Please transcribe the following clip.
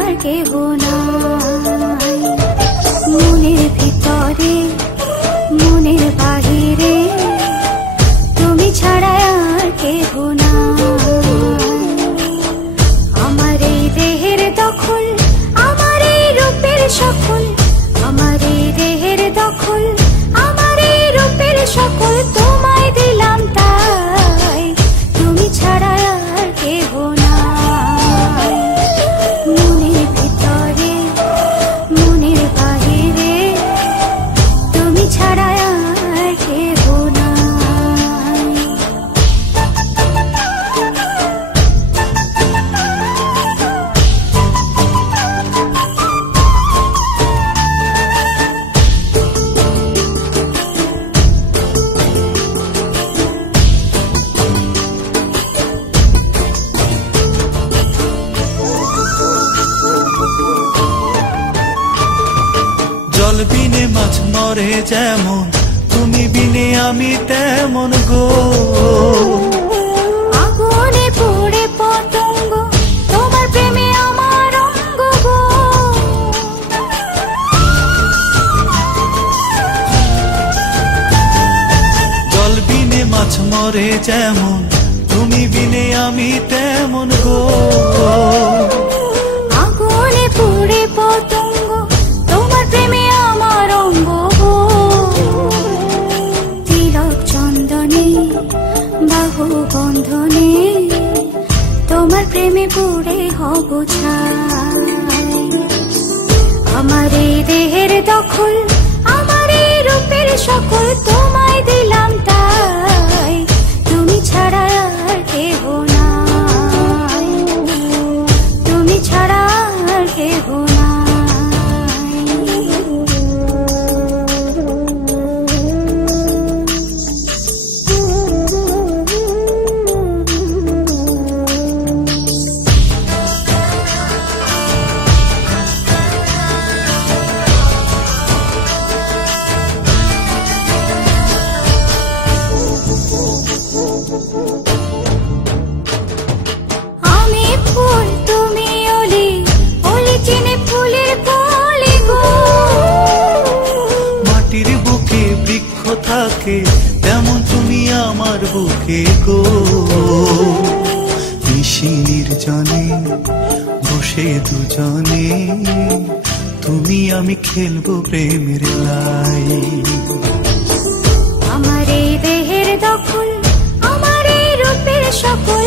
আর কেহ নাই। মনের ভিতরে মনের বাহিরে তুমি ছাড়া আর কেহ নাই। আমার এই দেহের দখল, আমার এই রূপের সকল, আমার এই দেহের দখল, আমার এই রূপের সকল তোমায় দিলাম তাই, তুমি ছাড়া আর কেহ নাই। মনের ভিতরে মনের বাহিরে তুমি ছাড়া আর কেহ নাই। জল বিনে মাছ মরে যেমন, তুমি বিনে আমি তেমন গো। আগুনে পুড়ে পতঙ্গ, তোমার প্রেমে আমার অঙ্গ গো। জল বিনে মাছ মরে যেমন, তুমি বিনে আমি তেমন গো। আগুনে পুড়ে পতঙ্গ, তোমার প্রেমে আমার অঙ্গ গো। তিলক চন্দনে বাহু বন্ধনে তোমার প্রেমে পুড়ে হব ছাই। আমার এই দেহের দখল, আমার এই রূপের সকল তোমায় দিলাম তাই, তুমি ছাড়া আর কেহ নাই, তুমি ছাড়া আর কেহ নাই। আমি ফুল তুমি অলি, অলি চিনে ফুলের কলি গো। মাটির বুকে বৃক্ষ থাকে তেমন তুমি আমার বুকে গো। নিশি নির্জনে বসে দুজনে তুমি আমি খেলবো প্রেমের লাই। আমার এই দেহের দখল, আমার এই রূপের সকল